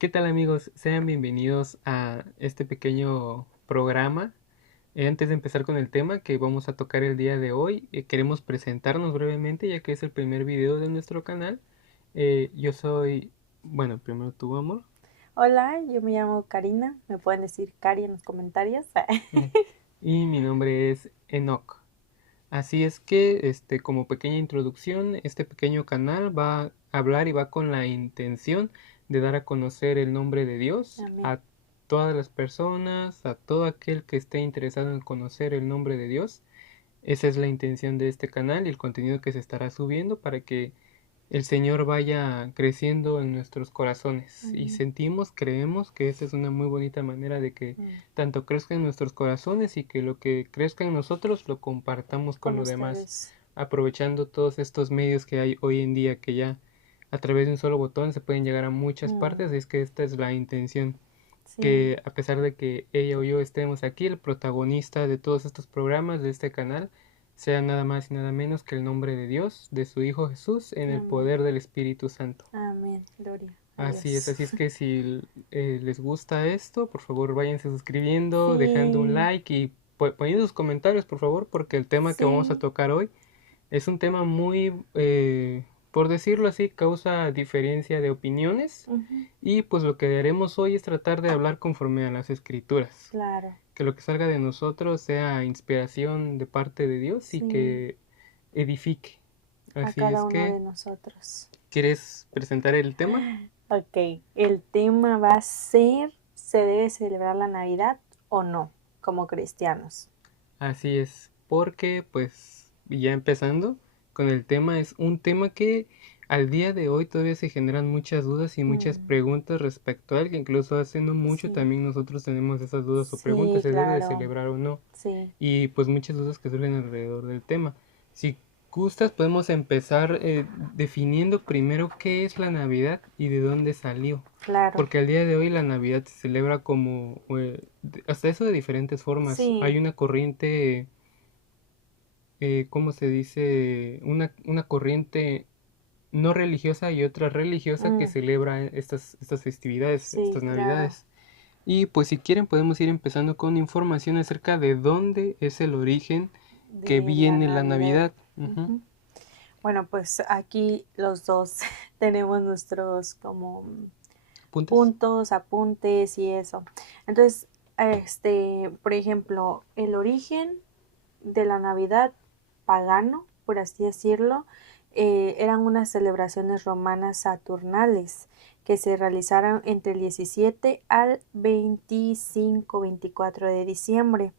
¿Qué tal amigos? Sean bienvenidos a este pequeño programa. Antes de empezar con el tema que vamos a tocar el día de hoy, queremos presentarnos brevemente ya que es el primer video de nuestro canal. Yo soy, bueno, primero tu amor. Hola, yo me llamo Karina, me pueden decir Cari en los comentarios. eh, y mi nombre es Enoch. Así es que, como pequeña introducción, este pequeño canal va a hablar y va con la intención de dar a conocer el nombre de Dios Amén. a todas las personas, a todo aquel que esté interesado en conocer el nombre de Dios. Esa es la intención de este canal y el contenido que se estará subiendo para que el Señor vaya creciendo en nuestros corazones. Y Amén. sentimos, creemos que esta es una muy bonita manera de que tanto crezca en nuestros corazones y que lo que crezca en nosotros lo compartamos con Con los demás, ustedes. aprovechando todos estos medios que hay hoy en día que ya a través de un solo botón se pueden llegar a muchas partes. Y es que esta es la intención, Sí, que a pesar de que ella o yo estemos aquí, el protagonista de todos estos programas de este canal sea nada más y nada menos que el nombre de Dios, de su Hijo Jesús, en el amén. poder del Espíritu Santo. Amén. Gloria a Así Dios. es que si les gusta esto, por favor váyanse suscribiendo, dejando un Sí, like y poniendo sus comentarios, por favor, porque el tema que vamos a sí. tocar hoy es un tema muy, por decirlo así, causa diferencia de opiniones Ujú, y pues lo que haremos hoy es tratar de hablar conforme a las escrituras. claro, Que lo que salga de nosotros sea inspiración de parte de Dios y sí. que edifique. A Así cada es uno que, de nosotros. ¿quieres presentar el tema? Ok, el tema va a ser, ¿se debe celebrar la Navidad o no como cristianos? Así es, porque pues ya empezando con el tema, es un tema que al día de hoy todavía se generan muchas dudas y muchas Mm, preguntas respecto a él, que incluso hace no mucho sí, también nosotros tenemos esas dudas o preguntas, sí, ¿se debe de claro, celebrar o no? sí. Y pues muchas dudas que surgen alrededor del tema. Si gustas, podemos empezar definiendo primero qué es la Navidad y de dónde salió. Claro, Porque al día de hoy la Navidad se celebra como, hasta eso de diferentes formas. sí, Hay una corriente, ¿cómo se dice? Una corriente no religiosa y otra religiosa que mm, celebra estas festividades, sí, estas claro, Navidades. Y pues si quieren podemos ir empezando con información acerca de dónde es el origen que de la viene la Navidad. Navidad. Ujú. Ujú. Bueno, pues aquí los dos tenemos nuestros como ¿Apuntes? puntos, apuntes y eso. Entonces, por ejemplo, el origen de la Navidad pagano, por así decirlo, eran unas celebraciones romanas saturnales que se realizaron entre el 17 al 25-24 de diciembre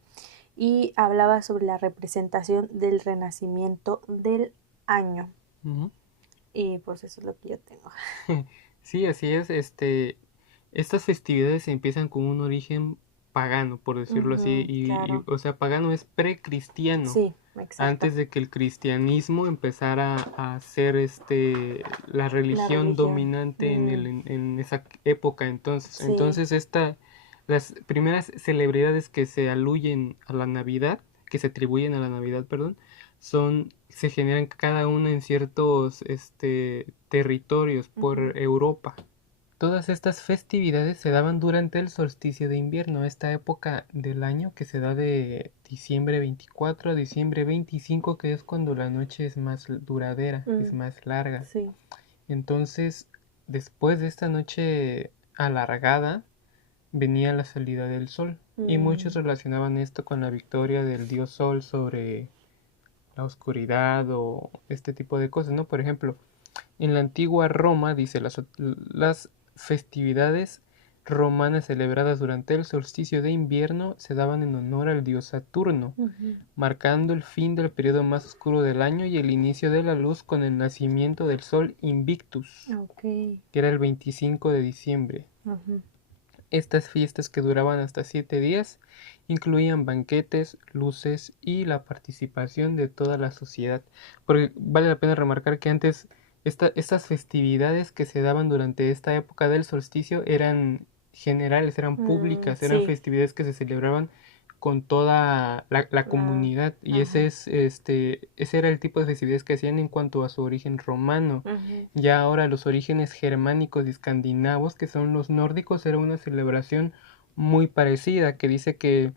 y hablaba sobre la representación del renacimiento del año. Ujú. Y pues eso es lo que yo tengo. Sí, así es. Estas festividades empiezan con un origen pagano, por decirlo así, Ujú, claro. o sea, pagano es precristiano, Sí, exacto. antes de que el cristianismo empezara a ser la La religión religión. dominante Mm, en esa época. Entonces, sí. las primeras celebridades que se aluyen a la Navidad, que se atribuyen a la Navidad, perdón, se generan cada una en ciertos territorios por Ujú, Europa. Todas estas festividades se daban durante el solsticio de invierno, esta época del año que se da de diciembre 24 a diciembre 25, que es cuando la noche es más duradera, es mm, más larga. sí. Entonces, después de esta noche alargada, venía la salida del sol. Y muchos Mm, relacionaban esto con la victoria del dios sol sobre la oscuridad o este tipo de cosas, ¿no? Por ejemplo, en la antigua Roma, dice, las festividades romanas celebradas durante el solsticio de invierno se daban en honor al dios Saturno, ujú, marcando el fin del periodo más oscuro del año y el inicio de la luz con el nacimiento del sol Invictus, ok. que era el 25 de diciembre. Ujú, Estas fiestas, que duraban hasta 7 días, incluían banquetes, luces y la participación de toda la sociedad. Porque vale la pena remarcar que antes estas festividades que se daban durante esta época del solsticio eran generales, eran públicas, eran sí. festividades que se celebraban con toda la La, comunidad, y ajá. ese era el tipo de festividades que hacían en cuanto a su origen romano. Ujú. Ya ahora los orígenes germánicos y escandinavos, que son los nórdicos, era una celebración muy parecida, que dice que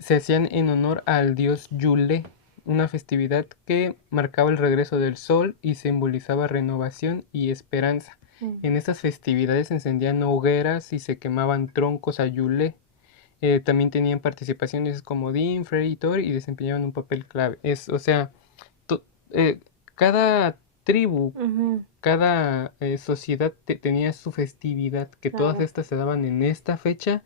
se hacían en honor al dios Yule, una festividad que marcaba el regreso del sol y simbolizaba renovación y esperanza. Mm. En estas festividades se encendían hogueras y se quemaban troncos a Yule. También tenían participaciones como Odín, Frey y Thor, y desempeñaban un papel clave. O sea, to- cada tribu, Ujú. cada sociedad tenía su festividad, que todas Claro. estas se daban en esta fecha,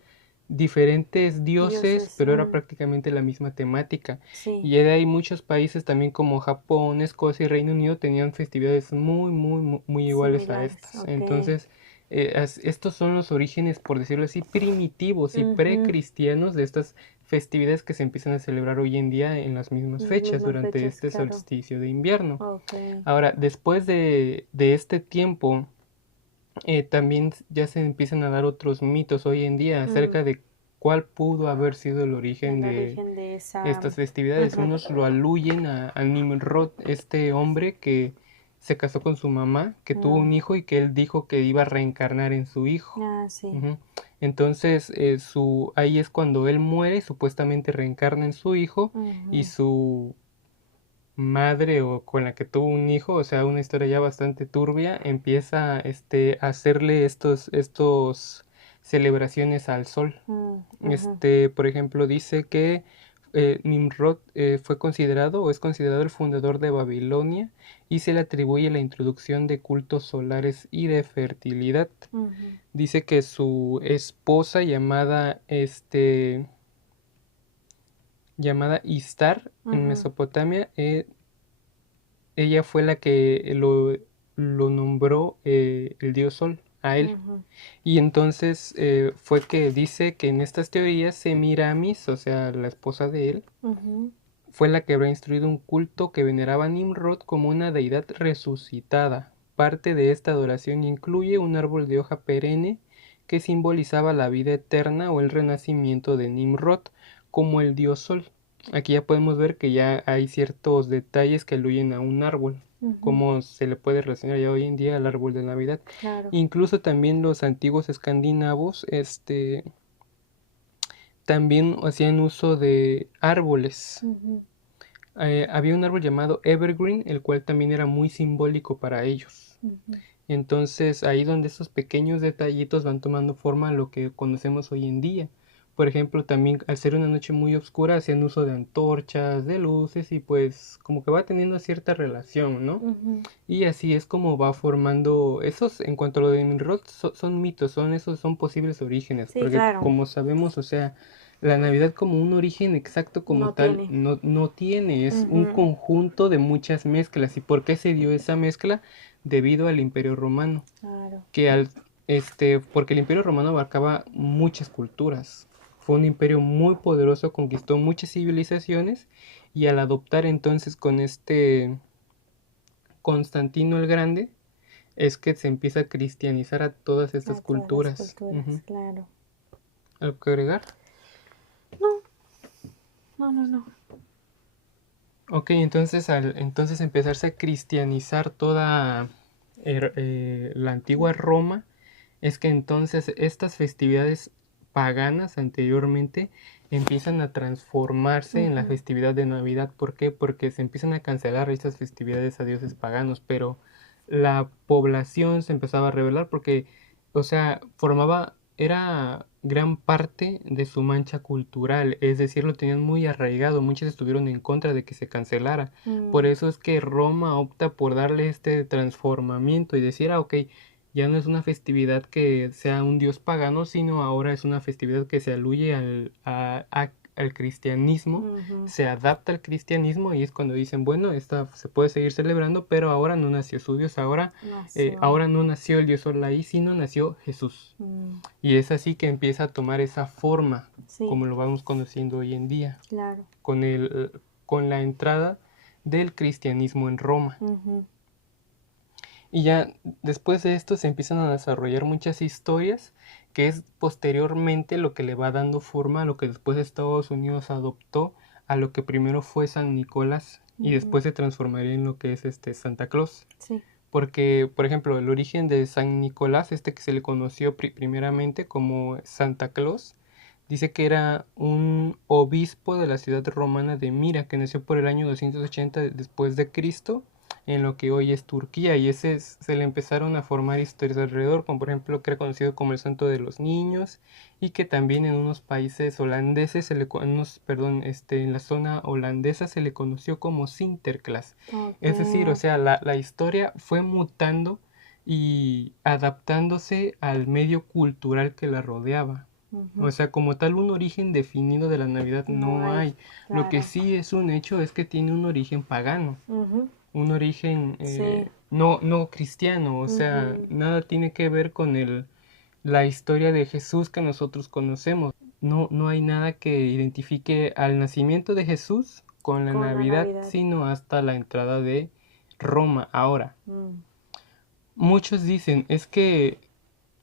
diferentes dioses, Dioses. pero era prácticamente la misma temática. Sí. Y de ahí muchos países también como Japón, Escocia y Reino Unido tenían festividades muy, muy, muy iguales a Similares. estas. Ok. Entonces, estos son los orígenes, por decirlo así, primitivos y Ujú. precristianos de estas festividades que se empiezan a celebrar hoy en día en las mismas En las fechas mismas durante fechas, este claro. solsticio de invierno. Ok. Ahora, después de este tiempo, también ya se empiezan a dar otros mitos hoy en día Mm. acerca de cuál pudo haber sido el origen El de origen de esa. estas festividades. Ujú. Unos lo aluyen a Nimrod, este hombre que se casó con su mamá, que tuvo Mm. un hijo y que él dijo que iba a reencarnar en su hijo. Ah, sí. Ujú. Entonces, ahí es cuando él muere y supuestamente reencarna en su hijo, y Ujú. su madre o con la que tuvo un hijo, o sea, una historia ya bastante turbia, empieza a hacerle estos celebraciones al sol. Mm. Ujú. Por ejemplo, dice que Nimrod fue considerado o es considerado el fundador de Babilonia, y se le atribuye la introducción de cultos solares y de fertilidad. Ujú. Dice que su esposa llamada Istar en Ujú. Mesopotamia, ella fue la que lo nombró el dios Sol a él. Ujú. Y entonces fue que dice que en estas teorías Semiramis, o sea, la esposa de él, Ujú. fue la que habrá instruido un culto que veneraba a Nimrod como una deidad resucitada. Parte de esta adoración incluye un árbol de hoja perenne que simbolizaba la vida eterna o el renacimiento de Nimrod como el dios Sol. Aquí ya podemos ver que ya hay ciertos detalles que aluyen a un árbol, Ujú. como se le puede relacionar ya hoy en día al árbol de Navidad. Claro. Incluso también los antiguos escandinavos, también hacían uso de árboles. Ujú. Había un árbol llamado Evergreen, el cual también era muy simbólico para ellos. Ujú. Entonces, ahí donde esos pequeños detallitos van tomando forma a lo que conocemos hoy en día. Por ejemplo, también al ser una noche muy oscura, hacían uso de antorchas, de luces, y pues como que va teniendo cierta relación, ¿no? Ujú. Y así es como va formando esos, en cuanto a lo de Nimrod, son mitos, son posibles orígenes, Sí, porque claro. como sabemos, o sea, la Navidad como un origen exacto como No tal tiene. no tiene, es un Ujú. conjunto de muchas mezclas. ¿Y por qué se dio esa mezcla? Debido al Imperio Romano, Claro. porque el Imperio Romano abarcaba muchas culturas. Fue un imperio muy poderoso, conquistó muchas civilizaciones, y al adoptar entonces con Constantino el Grande, es que se empieza a cristianizar a todas estas A todas las culturas. culturas, claro. ¿Algo que agregar? No, no, no, no. Ok, entonces al empezarse a cristianizar toda la antigua Roma, es que entonces estas festividades paganas anteriormente empiezan a transformarse en la Ujú. festividad de Navidad. ¿Por qué? Porque se empiezan a cancelar estas festividades a dioses paganos, pero la población se empezaba a rebelar porque, o sea, era gran parte de su mancha cultural, es decir, lo tenían muy arraigado, muchos estuvieron en contra de que se cancelara. Por Mm. eso es que Roma opta por darle este transformamiento y decir, ok, ya no es una festividad que sea un dios pagano, sino ahora es una festividad que se aluye al cristianismo, Ujú. se adapta al cristianismo, y es cuando dicen, bueno, esta se puede seguir celebrando, pero ahora no nació su dios, Nació. ahora no nació el dios Sol ahí, sino nació Jesús. Mm. Y es así que empieza a tomar esa forma, Sí, como lo vamos conociendo hoy en día, claro. con la entrada del cristianismo en Roma. Ujú. Y ya después de esto se empiezan a desarrollar muchas historias, que es posteriormente lo que le va dando forma a lo que después Estados Unidos adoptó, a lo que primero fue San Nicolás y después se transformaría en lo que es Santa Claus. Sí. Porque, por ejemplo, el origen de San Nicolás, que se le conoció primeramente como Santa Claus, dice que era un obispo de la ciudad romana de Mira, que nació por el año 280 después de Cristo, en lo que hoy es Turquía, y se le empezaron a formar historias alrededor, como por ejemplo que era conocido como el Santo de los Niños, y que también en unos países holandeses, en la zona holandesa se le conoció como Sinterklaas. Es decir, o sea, la historia fue mutando y adaptándose al medio cultural que la rodeaba. O sea, como tal, un origen definido de la Navidad no hay. Lo que Claro. sí es un hecho es que tiene un origen pagano, un origen Sí. no cristiano, o sea, nada tiene que ver con la historia de Jesús que nosotros conocemos. No hay nada que identifique al nacimiento de Jesús con la Con la Navidad, Navidad. sino hasta la entrada de Roma. Ahora, muchos dicen, es que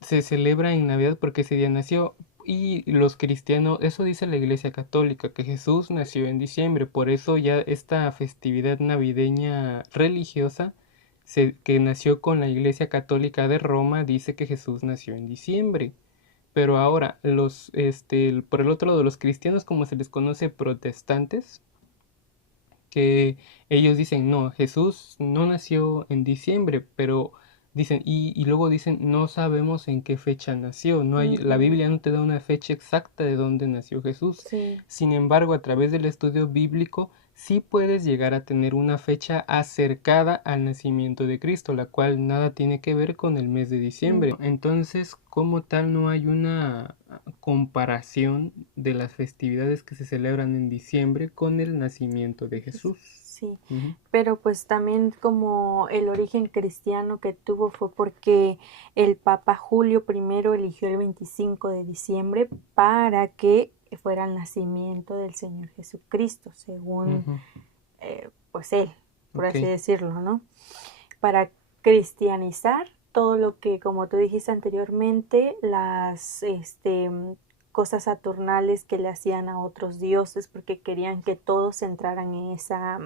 se celebra en Navidad porque ese día nació. Y los cristianos, eso dice la Iglesia Católica, que Jesús nació en diciembre. Por eso ya esta festividad navideña religiosa, que nació con la Iglesia Católica de Roma, dice que Jesús nació en diciembre. Pero ahora, por el otro lado, los cristianos, como se les conoce, protestantes, que ellos dicen, no, Jesús no nació en diciembre, pero dicen, y luego dicen, no sabemos en qué fecha nació, no hay, la Biblia no te da una fecha exacta de dónde nació Jesús. Sí. Sin embargo, a través del estudio bíblico, sí puedes llegar a tener una fecha acercada al nacimiento de Cristo, la cual nada tiene que ver con el mes de diciembre. Entonces, como tal, no hay una comparación de las festividades que se celebran en diciembre con el nacimiento de Jesús. Sí, pero pues también como el origen cristiano que tuvo fue porque el Papa Julio I eligió el 25 de diciembre para que fuera el nacimiento del Señor Jesucristo, según pues él, por así decirlo, ¿no? Para cristianizar todo lo que, como tú dijiste anteriormente, las cosas saturnales que le hacían a otros dioses, porque querían que todos entraran en esa,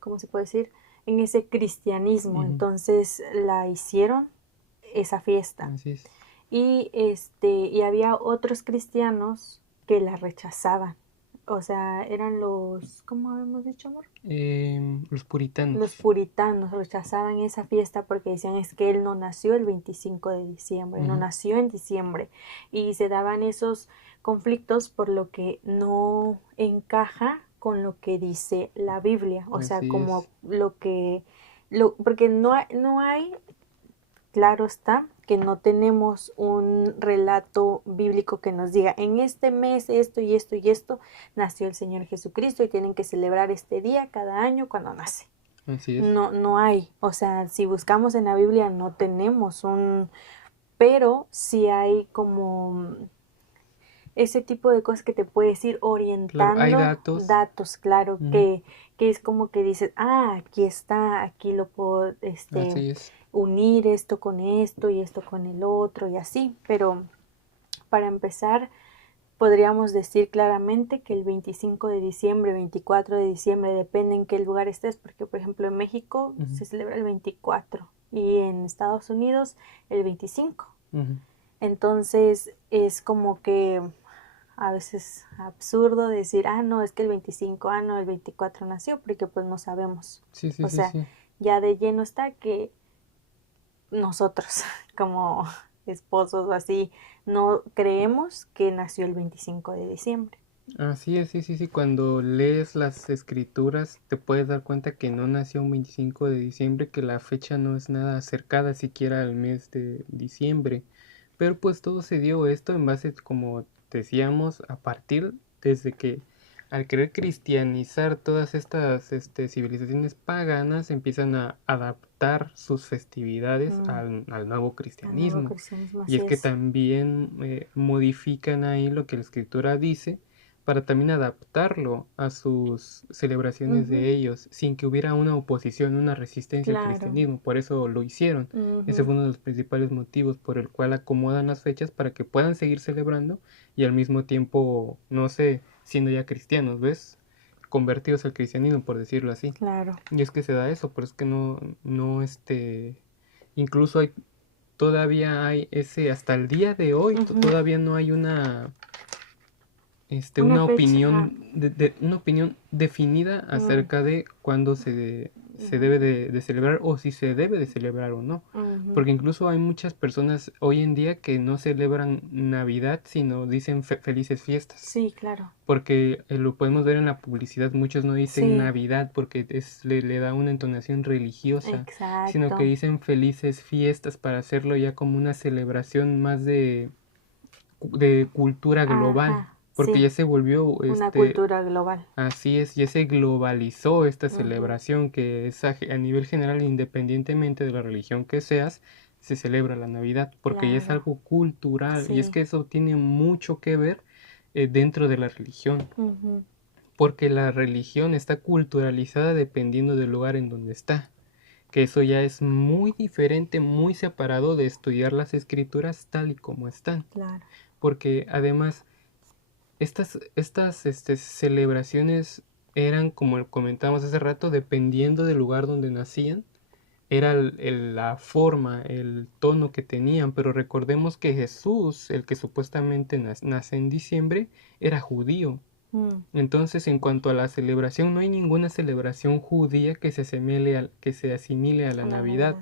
¿cómo se puede decir? En ese cristianismo. Entonces la hicieron esa fiesta. Así es. Y había otros cristianos que la rechazaban. O sea, eran los, ¿cómo habíamos dicho, amor? Los puritanos. Los puritanos rechazaban esa fiesta porque decían es que él no nació el 25 de diciembre, no nació en diciembre. Y se daban esos conflictos por lo que no encaja con lo que dice la Biblia. O sea, como porque no hay, claro está, que no tenemos un relato bíblico que nos diga en este mes esto y esto y esto nació el Señor Jesucristo y tienen que celebrar este día cada año cuando nace. Así es. No hay, o sea, si buscamos en la Biblia no tenemos pero sí hay como ese tipo de cosas que te puedes ir orientando. Claro, hay datos. Claro, que es como que dices, aquí está, aquí lo puedo unir esto con esto y esto con el otro y así. Pero para empezar, podríamos decir claramente que el 25 de diciembre, 24 de diciembre, depende en qué lugar estés, porque por ejemplo en México se celebra el 24 y en Estados Unidos el 25. Entonces es como que a veces absurdo decir, no, es que el 25, no, el 24 nació, porque pues no sabemos. O sea, ya de lleno está que nosotros como esposos o así no creemos que nació el 25 de diciembre. Así es, sí. Cuando lees las escrituras te puedes dar cuenta que no nació un 25 de diciembre, que la fecha no es nada acercada siquiera al mes de diciembre. Pero pues todo se dio esto en base, como decíamos, a partir desde que al querer cristianizar todas estas civilizaciones paganas empiezan a adaptar sus festividades al nuevo cristianismo. Y es que también modifican ahí lo que la escritura dice para también adaptarlo a sus celebraciones de ellos, sin que hubiera una oposición, una resistencia al Claro. cristianismo. Por eso lo hicieron. Ese fue uno de los principales motivos por el cual acomodan las fechas para que puedan seguir celebrando y al mismo tiempo, no sé, siendo ya cristianos, ¿ves? Convertidos al cristianismo, por decirlo así. Claro. Y es que se da eso, pero es que incluso todavía hay ese, hasta el día de hoy, todavía no hay una Una una fecha. opinión una opinión definida acerca de cuándo se debe de celebrar o si se debe de celebrar o no. Porque incluso hay muchas personas hoy en día que no celebran Navidad, sino dicen felices fiestas. Sí, claro. Porque lo podemos ver en la publicidad, muchos no dicen Sí. Navidad porque le da una entonación religiosa, Exacto. sino que dicen felices fiestas para hacerlo ya como una celebración más de cultura global. Ajá, Porque sí. ya se volvió, Una cultura global. así es, ya se globalizó esta celebración que es a nivel general, independientemente de la religión que seas, se celebra la Navidad, porque ya es Claro. algo cultural, y es Sí. que eso tiene mucho que ver dentro de la religión, porque la religión está culturalizada dependiendo del lugar en donde está, que eso ya es muy diferente, muy separado de estudiar las escrituras tal y como están, Claro. porque además estas celebraciones eran, como comentábamos hace rato, dependiendo del lugar donde nacían, era la forma, el tono que tenían, pero recordemos que Jesús, el que supuestamente nace en diciembre, era judío. Entonces, en cuanto a la celebración, no hay ninguna celebración judía que que se asimile a la Navidad.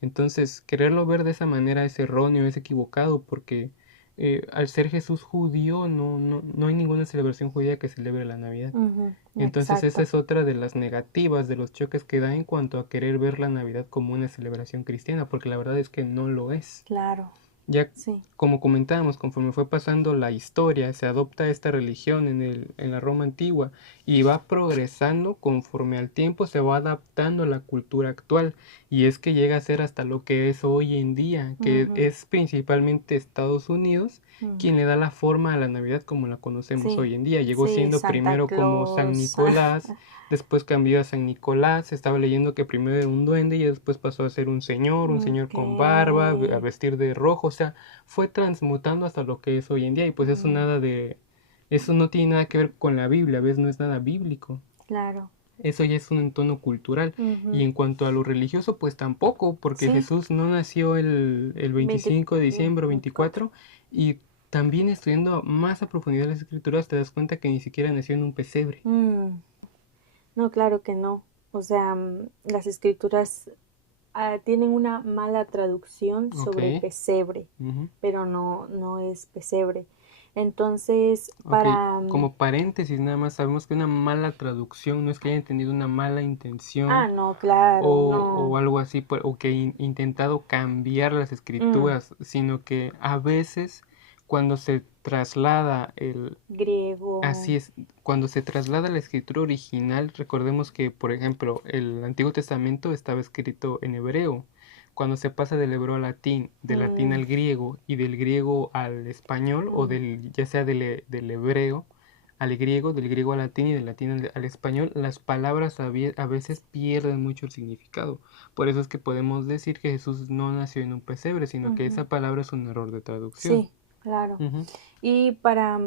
Entonces, quererlo ver de esa manera es erróneo, es equivocado, porque al ser Jesús judío, no hay ninguna celebración judía que celebre la Navidad. Entonces, esa es otra de las negativas, de los choques que da en cuanto a querer ver la Navidad como una celebración cristiana, porque la verdad es que no lo es. Claro. Ya, sí. como comentábamos, conforme fue pasando la historia, se adopta esta religión en la Roma antigua y va progresando conforme al tiempo, se va adaptando a la cultura actual y es que llega a ser hasta lo que es hoy en día, que es principalmente Estados Unidos quien le da la forma a la Navidad como la conocemos Sí. hoy en día. Llegó siendo Santa primero como San Claus. Nicolás, después cambió a San Nicolás, estaba leyendo que primero era un duende y después pasó a ser un señor con barba, a vestir de rojo, o sea, fue transmutando hasta lo que es hoy en día y pues eso no tiene nada que ver con la Biblia, ¿ves? No es nada bíblico. Claro. Eso ya es un entono cultural. Y en cuanto a lo religioso, pues tampoco, porque Sí. Jesús no nació el 25 de diciembre o 24 y también estudiando más a profundidad las escrituras te das cuenta que ni siquiera nació en un pesebre. No, claro que no. O sea, las escrituras tienen una mala traducción sobre pesebre, pero no es pesebre. Entonces, para... Como paréntesis, nada más sabemos que una mala traducción no es que hayan tenido una mala intención no, claro, o algo así, o que intentado cambiar las escrituras, sino que a veces cuando se traslada el griego. Así es, cuando se traslada la escritura original, recordemos que, por ejemplo, el Antiguo Testamento estaba escrito en hebreo. Cuando se pasa del hebreo al latín, del latín al griego y del griego al español, o ya sea del hebreo al griego, del griego al latín y del latín al español, las palabras a veces pierden mucho el significado. Por eso es que podemos decir que Jesús no nació en un pesebre, sino que esa palabra es un error de traducción. Sí, claro. Y para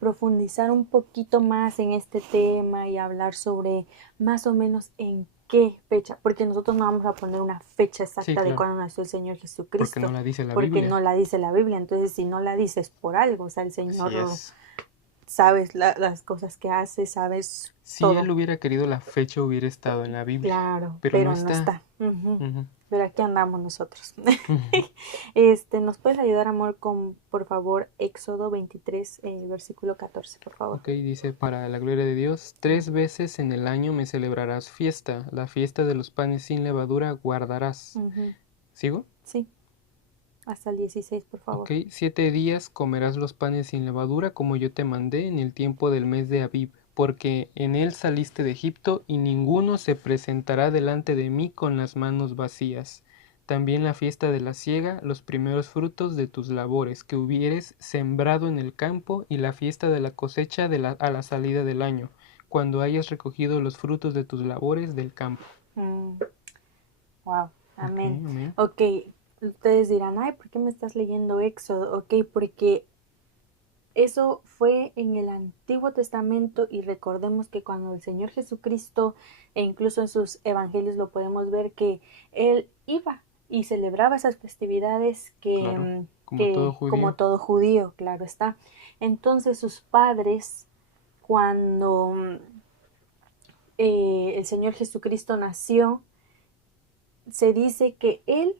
profundizar un poquito más en este tema y hablar sobre más o menos en qué fecha, porque nosotros no vamos a poner una fecha exacta de cuando nació el Señor Jesucristo. Porque no la dice la Biblia. Biblia. No la dice la Biblia. Entonces, si no la dices por algo, o sea, el Señor sabes las cosas que hace, sabes todo. Si él hubiera querido, la fecha hubiera estado en la Biblia. Claro, pero no está. Pero aquí andamos nosotros. ¿Nos puedes ayudar, amor, con, por favor, Éxodo 23, versículo 14, por favor? Ok, dice, para la gloria de Dios, 3 veces en el año me celebrarás fiesta. La fiesta de los panes sin levadura guardarás. ¿Sigo? Sí. Hasta el 16, por favor. Ok, 7 días comerás los panes sin levadura como yo te mandé en el tiempo del mes de Abib, porque en él saliste de Egipto y ninguno se presentará delante de mí con las manos vacías. también la fiesta de la siega, los primeros frutos de tus labores que hubieres sembrado en el campo, y la fiesta de la cosecha a la salida del año, cuando hayas recogido los frutos de tus labores del campo. Wow, amén. Amén. Ok, ustedes dirán, ay, ¿por qué me estás leyendo Éxodo? Ok, porque eso fue en el Antiguo Testamento, y recordemos que cuando el Señor Jesucristo, e incluso en sus evangelios lo podemos ver, que Él iba y celebraba esas festividades Claro, como todo como judío. todo judío, claro está. Entonces sus padres, cuando el Señor Jesucristo nació, se dice que Él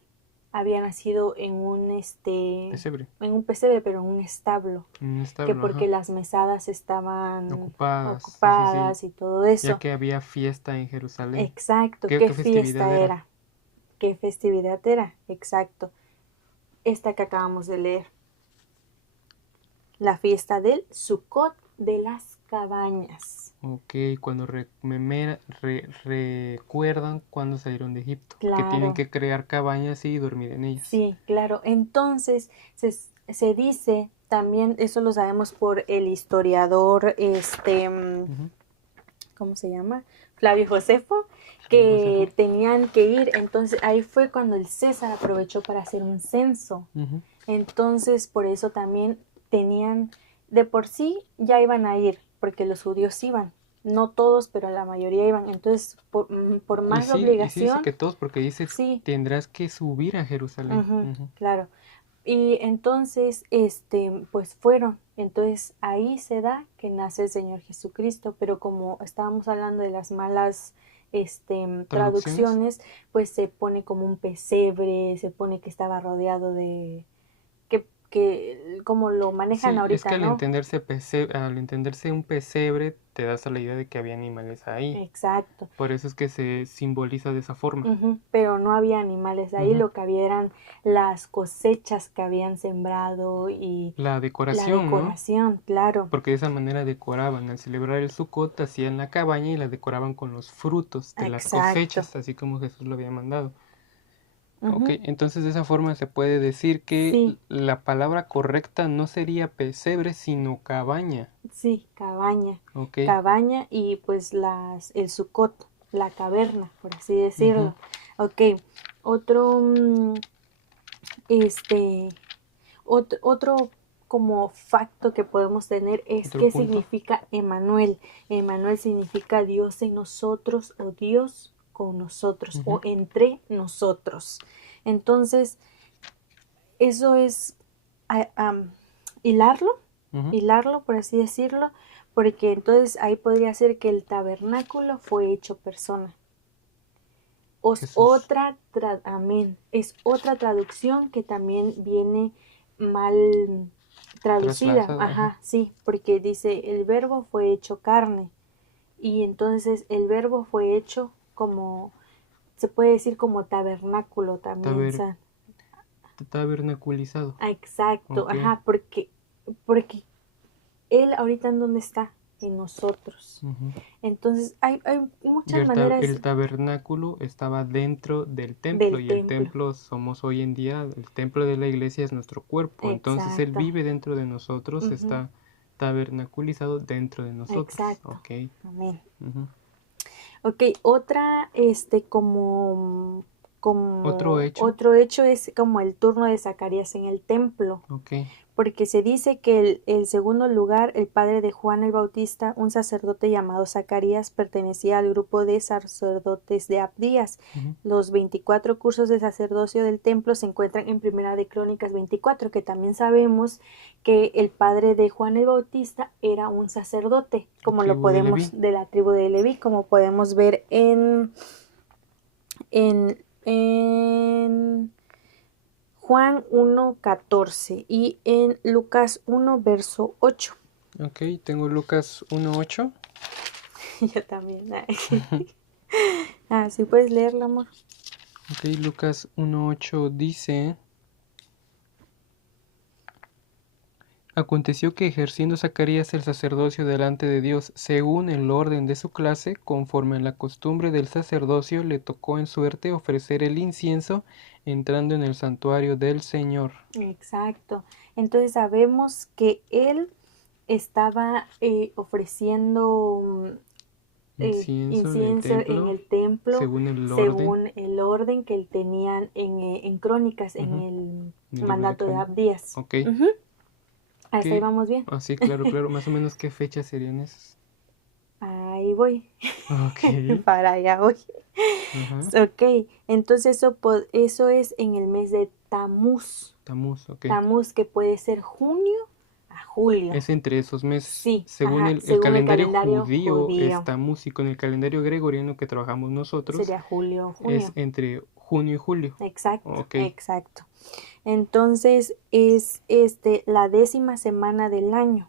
había nacido en un Pesebre. en un pesebre, pero en un establo, Un que establo, porque ajá. las mesadas estaban Ocupadas, ocupadas sí. y todo eso. Ya que había fiesta en Jerusalén. Exacto, ¿Qué ¿qué festividad fiesta era? era? ¿Qué festividad era? Exacto. Esta que acabamos de leer. La fiesta del Sukkot, de las cabañas. Ok, cuando recuerdan cuando salieron de Egipto, que tienen Claro. que crear cabañas y dormir en ellas. Sí, claro. Entonces se dice también, eso lo sabemos por el historiador, ¿cómo se llama? Flavio Josefo, que tenían que ir. Entonces ahí fue cuando el César aprovechó para hacer un censo. Entonces por eso también tenían, de por sí ya iban a ir, porque los judíos iban. No todos, pero la mayoría iban. Entonces, por Y más sí dice obligación, que todos, porque dice, sí, tendrás que subir a Jerusalén. claro. Y entonces, pues fueron. Entonces ahí se da que nace el Señor Jesucristo, pero como estábamos hablando de las malas, traducciones, pues se pone como un pesebre, se pone que estaba rodeado de, que como lo manejan Sí, es que ahorita, ¿no? al entenderse un pesebre, te das a la idea de que había animales ahí. Exacto. Por eso es que se simboliza de esa forma. Pero no había animales ahí, lo que había eran las cosechas que habían sembrado y La la decoración, ¿no? decoración, claro. Porque de esa manera decoraban. Al celebrar el Sukkot, hacían la cabaña y la decoraban con los frutos de las Exacto. cosechas, así como Jesús lo había mandado. Ok, Ujú. entonces de esa forma se puede decir que Sí, la palabra correcta no sería pesebre, sino cabaña. sí, cabaña. Ok. Cabaña y pues el Sucot, la caverna, por así Ujú. decirlo. Ok, otro, este, otro como facto que podemos tener es Otro qué punto. significa Emanuel. Emanuel significa Dios en nosotros, o Dios con nosotros, o entre nosotros. Entonces, eso es hilarlo, hilarlo, por así decirlo, porque entonces ahí podría ser que el tabernáculo fue hecho persona. Jesús. Amén. Es otra traducción que también viene mal traducida. Trasladado, ajá. Ajá, sí, porque dice el verbo fue hecho carne. Y entonces el verbo fue hecho como, se puede decir como tabernáculo también. Tabernaculizado. Exacto, Ok. ajá, porque él ahorita en dónde está, en nosotros. Entonces hay Y muchas maneras el tabernáculo estaba dentro del templo, del y el templo. templo somos hoy en día, el templo de la iglesia es nuestro cuerpo. Entonces Él Exacto. vive dentro de nosotros, está tabernaculizado dentro de nosotros. Exacto. Ok. Amén. Ujú. Ok, otra, como Otro hecho. otro hecho es como el turno de Zacarías en el templo, Ok. porque se dice que el segundo lugar, el padre de Juan el Bautista, un sacerdote llamado Zacarías, pertenecía al grupo de sacerdotes de Abdías. Los 24 cursos de sacerdocio del templo se encuentran en Primera de Crónicas 24, que también sabemos que el padre de Juan el Bautista era un sacerdote, como lo Tribu de Leví. podemos, de la tribu de Leví, como podemos ver en Juan 1:14 y en Lucas 1, verso 8. Ok, tengo Lucas 1:8. Yo también. ¿Sí puedes leerlo, amor? Ok, Lucas 1:8 dice: Aconteció que ejerciendo Zacarías el sacerdocio delante de Dios, según el orden de su clase, conforme a la costumbre del sacerdocio, le tocó en suerte ofrecer el incienso entrando en el santuario del Señor. Exacto. Entonces sabemos que él estaba ofreciendo Incienso incienso en el templo según el orden. según el orden que él tenían en Crónicas, en Ujú. el En el libro de mandato de Crónicas. Abdías. Ok. Ujú. Hasta ahí ¿Qué? vamos bien. Ah, sí, claro, claro. Más o menos qué fechas serían esas. Ahí voy. Ok. Para allá voy. Ajá. Ok, entonces eso es en el mes de Tamuz. Tamuz, ok. Tamuz, que puede ser junio a julio. Es entre esos meses. Sí, Según ajá, el según el calendario calendario judío es judío. Tamuz y con el calendario gregoriano que trabajamos nosotros Sería julio o es junio. entre junio y julio. Exacto, Ok. exacto. Entonces es la 10ª semana del año.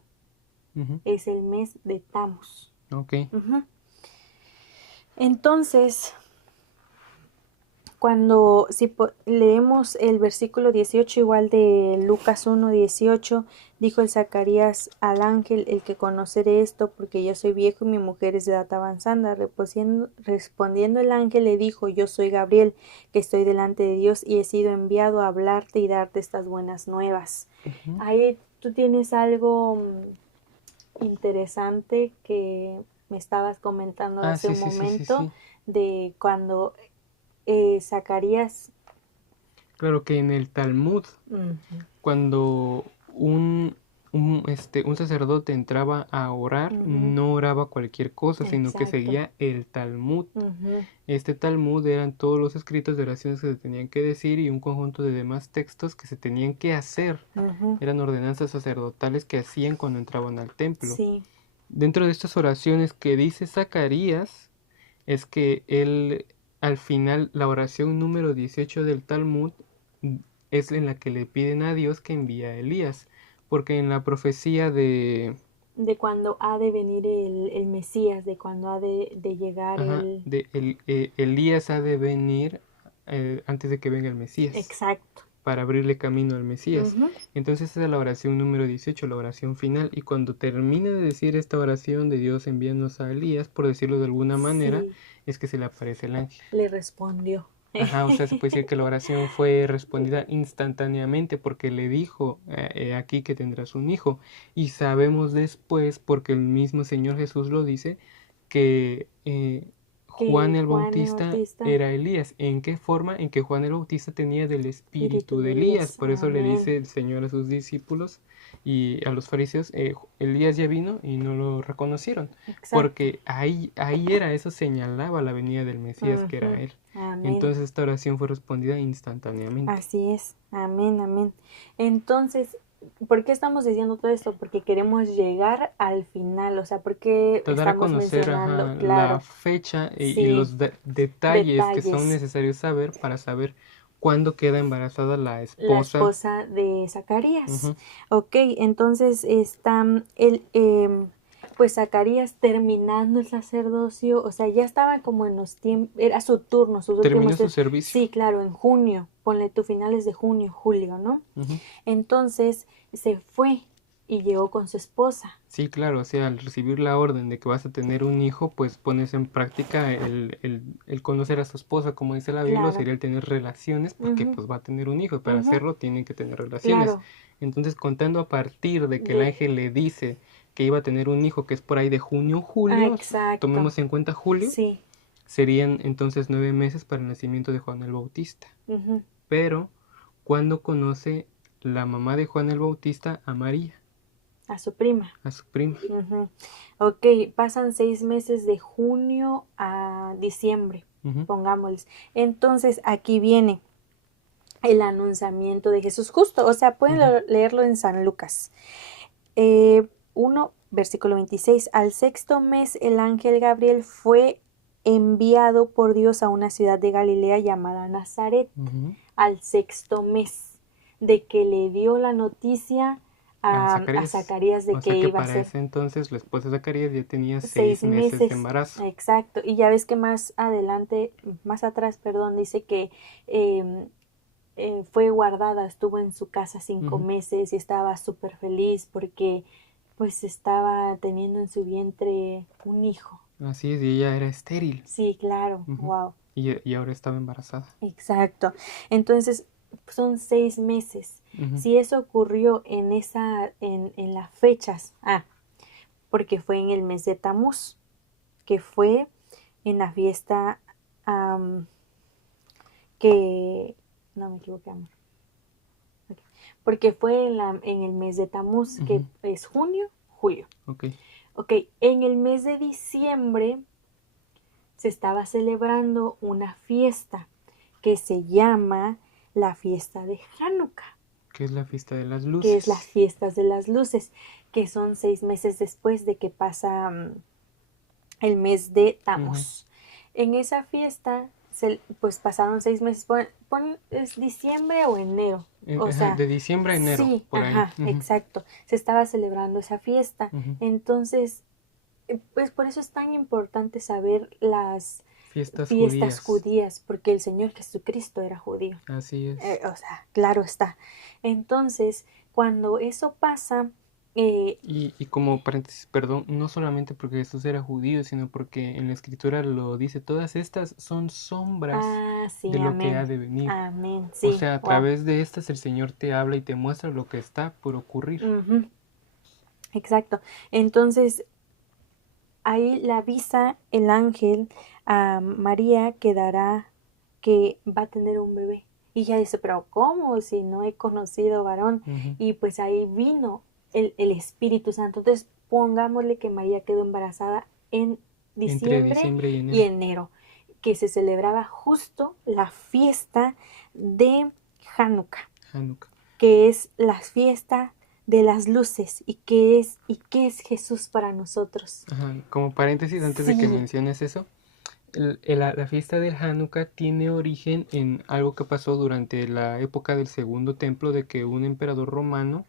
Ujú. Es el mes de Tamuz. Ok. Ujú. Entonces, cuando si leemos el versículo 18 igual de Lucas 1:18, dijo el Zacarías al ángel: el que conoceré esto, porque yo soy viejo y mi mujer es de edad avanzada. Respondiendo el ángel le dijo: yo soy Gabriel, que estoy delante de Dios y he sido enviado a hablarte y darte estas buenas nuevas. Ujú. Ahí tú tienes algo interesante que me estabas comentando Ah, hace sí, un sí, sí, sí, momento sí. de cuando Zacarías. Claro que en el Talmud, Ujú, cuando un sacerdote entraba a orar, ujú, no oraba cualquier cosa, sino que exacto. seguía el Talmud. Ujú, Este Talmud eran todos los escritos de oraciones que se tenían que decir y un conjunto de demás textos que se tenían que hacer. ujú, Eran ordenanzas sacerdotales que hacían cuando entraban al templo. sí, Dentro de estas oraciones que dice Zacarías, es que él, al final, la oración número 18 del Talmud es en la que le piden a Dios que envíe a Elías, porque en la profecía de cuando ha de venir el Mesías, de cuando ha de llegar el. Elías ha de venir antes de que venga el Mesías, Exacto. para abrirle camino al Mesías. Ujú, Entonces esa es la oración número 18, la oración final, y cuando termina de decir esta oración de Dios enviándonos a Elías, por decirlo de alguna manera, sí, es que se le aparece el ángel. le respondió. Ajá, o sea, se puede decir que la oración fue respondida instantáneamente porque le dijo aquí que tendrás un hijo. Y sabemos después, porque el mismo Señor Jesús lo dice, que Juan Que el Juan el Bautista Bautista, era Elías. ¿En qué forma? En que Juan el Bautista tenía del espíritu espíritu de de Elías. Elías, Por eso le amén. dice el Señor a sus discípulos y a los fariseos, Elías ya vino y no lo reconocieron. Exacto. Porque ahí era, eso señalaba la venida del Mesías, que era Ujú, él. amén. Entonces esta oración fue respondida instantáneamente. Así es, amén, amén. Entonces, ¿por qué estamos diciendo todo esto? Porque queremos llegar al final, o sea, porque Te dará a estamos conocer, mencionando, ajá, la claro, fecha y sí, los detalles que son detalles. necesarios saber para saber cuándo queda embarazada la La esposa. esposa de Zacarías. Ujú. Ok, entonces está pues Zacarías terminando el sacerdocio, o sea, ya estaba como en los tiempos, era su turno, sus Terminó últimos, su servicio. sí, claro, en junio, ponle tú finales de junio, julio, ¿no? Ujú. Entonces se fue y llegó con su esposa. Sí, claro, o sea, al recibir la orden de que vas a tener un hijo, pues pones en práctica el conocer a su esposa, como dice la Biblia, o Claro. sería el tener relaciones, porque Ujú, pues va a tener un hijo, y para ujú, hacerlo tienen que tener relaciones. claro. Entonces, contando a partir de que el De, ángel le dice que iba a tener un hijo, que es por ahí de junio, julio, exacto. tomemos en cuenta julio, Sí. serían entonces 9 meses para el nacimiento de Juan el Bautista. Ujú, Pero, ¿cuándo conoce la mamá de Juan el Bautista a María, a su prima. a su prima? Ujú. Ok, pasan 6 meses de junio a diciembre, Ujú. pongámosles. Entonces aquí viene el anunciamiento de Jesús justo, o sea, pueden Ujú. leerlo en San Lucas. 1, versículo 26. Al sexto mes el ángel Gabriel fue enviado por Dios a una ciudad de Galilea llamada Nazaret. Ujú. Al sexto mes de que le dio la noticia A a Zacarías. Zacarías de O que sea que iba a para ser ese entonces la esposa de Zacarías ya tenía seis 6 meses de meses. embarazo. Exacto. Y ya ves que más adelante, más atrás, perdón, dice que eh, fue guardada, estuvo en su casa 5 meses y estaba súper feliz porque pues estaba teniendo en su vientre un hijo. Así es, y ella era estéril. Sí, claro, wow. Y ahora estaba embarazada. Exacto. Entonces, son 6 meses. Si eso ocurrió en las fechas, porque fue en el mes de Tamuz, que fue en la fiesta no me equivoqué, amor. Okay. Porque fue en el mes de Tamuz, que es junio, julio. Ok, en el mes de diciembre se estaba celebrando una fiesta que se llama la fiesta de Hanukkah. Que es la fiesta de las luces. Que es las fiestas de las luces, que son 6 meses después de que pasa el mes de Tamuz. En esa fiesta, pues pasaron 6 meses. ¿Es diciembre o enero? O sea, de diciembre a enero. Sí, por ahí. Exacto. Se estaba celebrando esa fiesta. Entonces, pues por eso es tan importante saber las fiestas judías, porque el Señor Jesucristo era judío. Así es. O sea, claro está. Entonces, cuando eso pasa... y como paréntesis, perdón, no solamente porque Jesús era judío, sino porque en la Escritura lo dice, todas estas son sombras de lo que ha de venir. Amén. Sí, o sea, a través de estas el Señor te habla y te muestra lo que está por ocurrir. Exacto. Entonces, ahí le avisa el ángel a María que va a tener un bebé. Y ella dice, pero ¿cómo? Si no he conocido varón. Y pues ahí vino el Espíritu Santo. Entonces, pongámosle que María quedó embarazada en diciembre, entre diciembre y enero, que se celebraba justo la fiesta de Hanukkah. Que es la fiesta de las luces. ¿Y qué es Jesús para nosotros? Como paréntesis, antes de que menciones eso, la fiesta del Hanukkah tiene origen en algo que pasó durante la época del Segundo Templo, de que un emperador romano,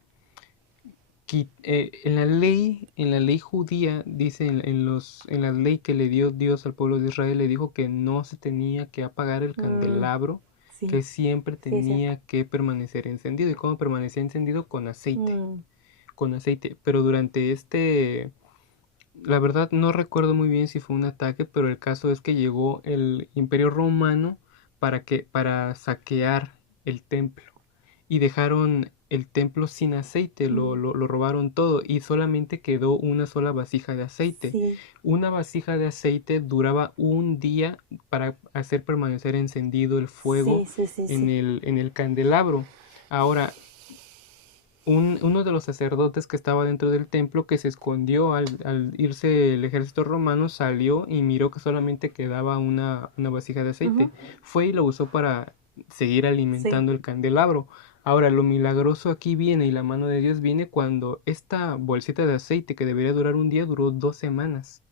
en la ley judía, dice, en la ley que le dio Dios al pueblo de Israel, le dijo que no se tenía que apagar el candelabro, que siempre tenía que permanecer encendido. ¿Y cómo permanecía encendido? Con aceite. Con aceite. Pero durante la verdad no recuerdo muy bien si fue un ataque, pero el caso es que llegó el Imperio Romano para saquear el templo. Y dejaron el templo sin aceite, lo robaron todo y solamente quedó una sola vasija de aceite. Una vasija de aceite duraba un día para hacer permanecer encendido el fuego en el candelabro. Ahora, uno de los sacerdotes que estaba dentro del templo, que se escondió al irse el ejército romano, salió y miró que solamente quedaba una vasija de aceite. Fue y lo usó para seguir alimentando el candelabro. Ahora, lo milagroso aquí viene, y la mano de Dios viene cuando esta bolsita de aceite, que debería durar un día, duró 2 semanas.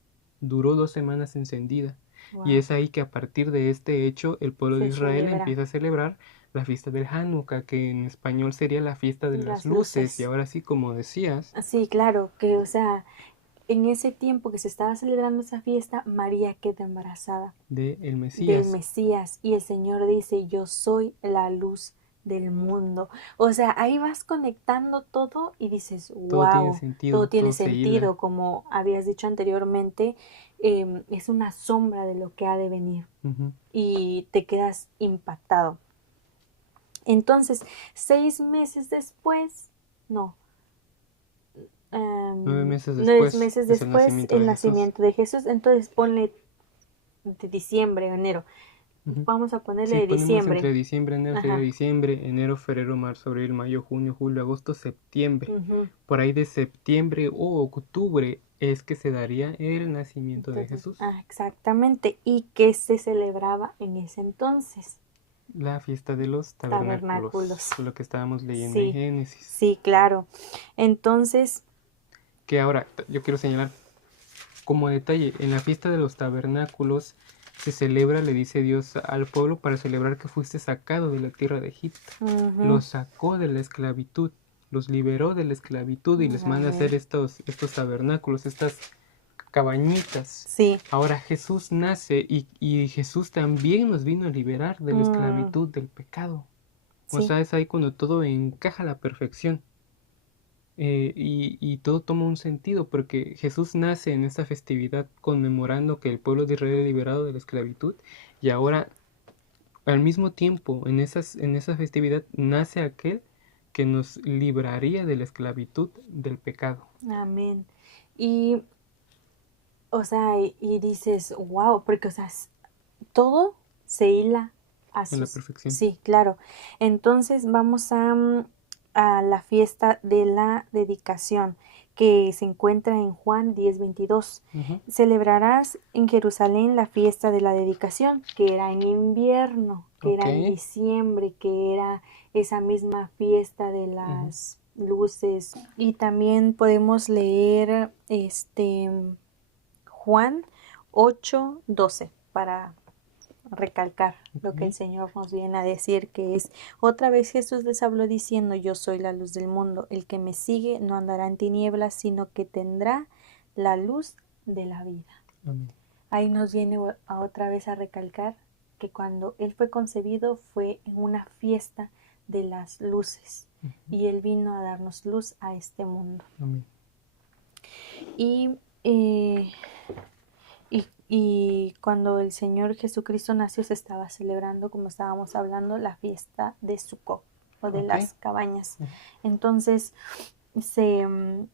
Duró 2 semanas encendida. Y es ahí que a partir de este hecho el pueblo de Israel empieza a celebrar la fiesta del Hanukkah, que en español sería la fiesta de las luces. Y ahora sí, como decías. Sí, claro, que o sea, en ese tiempo que se estaba celebrando esa fiesta, María queda embarazada del Mesías. Y el Señor dice, yo soy la luz del mundo. O sea, ahí vas conectando todo y dices, wow, todo tiene sentido, como habías dicho anteriormente, es una sombra de lo que ha de venir. Y te quedas impactado. Entonces, 6 meses después, 9 meses después, el nacimiento de Jesús. Entonces ponle de diciembre, enero. Vamos a ponerle de diciembre. Entre diciembre, enero, sería diciembre, enero, febrero, marzo, abril, mayo, junio, julio, agosto, septiembre. Por ahí de septiembre o octubre es que se daría el nacimiento de Jesús. Exactamente. ¿Y qué se celebraba en ese entonces? La fiesta de los tabernáculos. Lo que estábamos leyendo en Génesis. Sí, claro. Entonces, que ahora yo quiero señalar como detalle, en la fiesta de los tabernáculos se celebra, le dice Dios al pueblo, para celebrar que fuiste sacado de la tierra de Egipto. Los sacó de la esclavitud, los liberó de la esclavitud y les manda a hacer estos tabernáculos, estas cabañitas. Ahora Jesús nace y Jesús también nos vino a liberar de la esclavitud del pecado. O Sí, sea, es ahí cuando todo encaja a la perfección. Y todo toma un sentido porque Jesús nace en esta festividad conmemorando que el pueblo de Israel es liberado de la esclavitud y ahora al mismo tiempo en esa festividad nace aquel que nos libraría de la esclavitud del pecado amén. Y, o sea, y dices, wow, porque, o sea, todo se hila a en la sus... perfección. Sí, claro. Entonces vamos a la fiesta de la dedicación que se encuentra en Juan 10:22. Ujú. Celebrarás en Jerusalén la fiesta de la dedicación, que era en invierno, que Ok. era en diciembre, que era esa misma fiesta de Ujú. las luces. Y también podemos leer Juan 8:12 para recalcar lo que el Ok. Señor nos viene a decir, que es: otra vez Jesús les habló diciendo: yo soy la luz del mundo, el que me sigue no andará en tinieblas, sino que tendrá la luz de la vida. Amén. Ahí nos viene a otra vez a recalcar que cuando Él fue concebido fue en una fiesta de las luces Ujú. y Él vino a darnos luz a este mundo. Amén. Y y cuando el Señor Jesucristo nació se estaba celebrando, como estábamos hablando, la fiesta de Sukkot o de Ok. las cabañas. Ujú. Entonces, se, en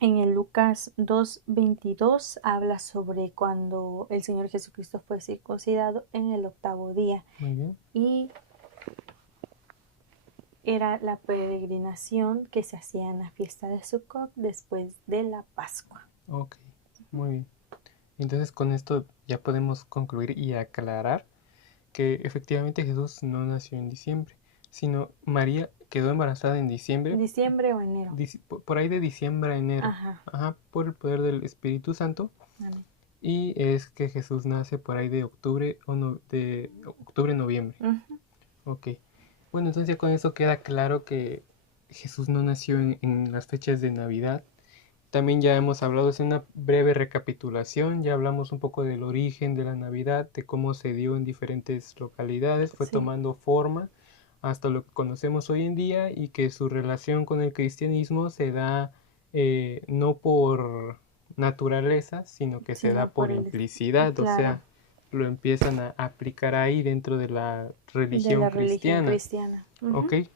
el Lucas 2:22 habla sobre cuando el Señor Jesucristo fue circuncidado en el 8º día Muy bien. y era la peregrinación que se hacía en la fiesta de Sukkot después de la Pascua. Ok. Muy bien. Entonces con esto ya podemos concluir y aclarar que efectivamente Jesús no nació en diciembre, sino María quedó embarazada en diciembre, Diciembre o enero. por ahí de diciembre a enero, Ajá. ajá, por el poder del Espíritu Santo, Amén. y es que Jesús nace por ahí de octubre o de octubre noviembre. Uh-huh. Ok. Bueno, entonces ya con eso queda claro que Jesús no nació en las fechas de Navidad. También ya hemos hablado, es una breve recapitulación, ya hablamos un poco del origen de la Navidad, de cómo se dio en diferentes localidades, fue Sí. tomando forma hasta lo que conocemos hoy en día y que su relación con el cristianismo se da no por naturaleza, sino que se Sino da por por el... implicidad, o Claro, sea, lo empiezan a aplicar ahí dentro de la de religión la religión cristiana, cristiana. ¿ok? Uh-huh.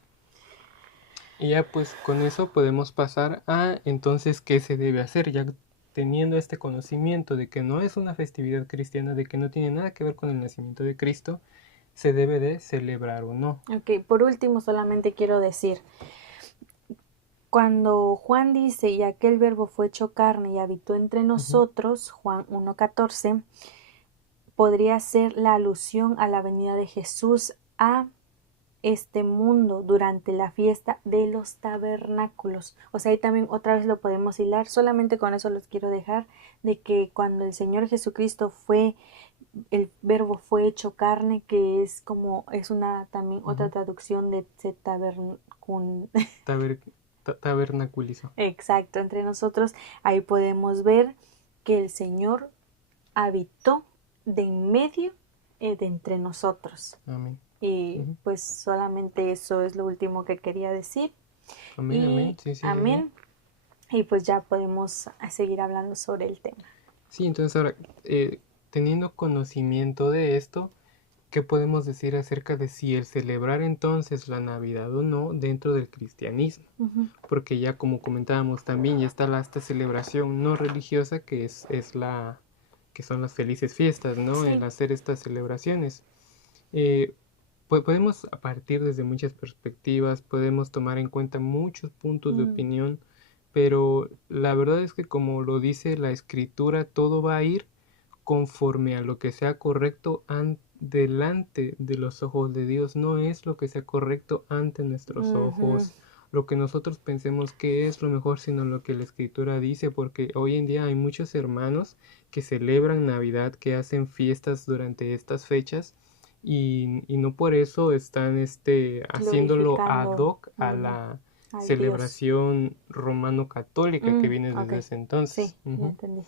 Y ya pues con eso podemos pasar a entonces qué se debe hacer, ya teniendo este conocimiento de que no es una festividad cristiana, de que no tiene nada que ver con el nacimiento de Cristo, se debe de celebrar o no. Ok, por último solamente quiero decir, cuando Juan dice: y aquel verbo fue hecho carne y habitó entre Ujú. nosotros, Juan 1:14, podría ser la alusión a la venida de Jesús a este mundo durante la fiesta de los tabernáculos. O sea, ahí también otra vez lo podemos hilar, solamente con eso los quiero dejar, de que cuando el Señor Jesucristo fue, el verbo fue hecho carne, que es como, es una también otra Ujú. traducción de Taber- tabernaculizó. exacto, entre nosotros. Ahí podemos ver que el Señor habitó de en medio de entre nosotros. Amén. Y Ujú. pues solamente eso es lo último que quería decir. Amén, amén. Y Sí, sí, sí, sí. amén. Y pues ya podemos seguir hablando sobre el tema. Sí, entonces ahora, teniendo conocimiento de esto, ¿qué podemos decir acerca de si el celebrar entonces la Navidad o no dentro del cristianismo? Ujú. Porque ya como comentábamos también ya está esta celebración no religiosa que son las felices fiestas, ¿no? El Sí. hacer estas celebraciones. Eh, pues podemos partir desde muchas perspectivas, podemos tomar en cuenta muchos puntos de Mm. opinión, pero la verdad es que como lo dice la escritura, todo va a ir conforme a lo que sea correcto delante de los ojos de Dios, no es lo que sea correcto ante nuestros Ujú. ojos, lo que nosotros pensemos que es lo mejor, sino lo que la escritura dice, porque hoy en día hay muchos hermanos que celebran Navidad, que hacen fiestas durante estas fechas y no por eso están haciéndolo ad Glorificando hoc a la al Dios. celebración romano-católica que viene desde Ok. ese Sí, entonces. ya Ujú. entendí.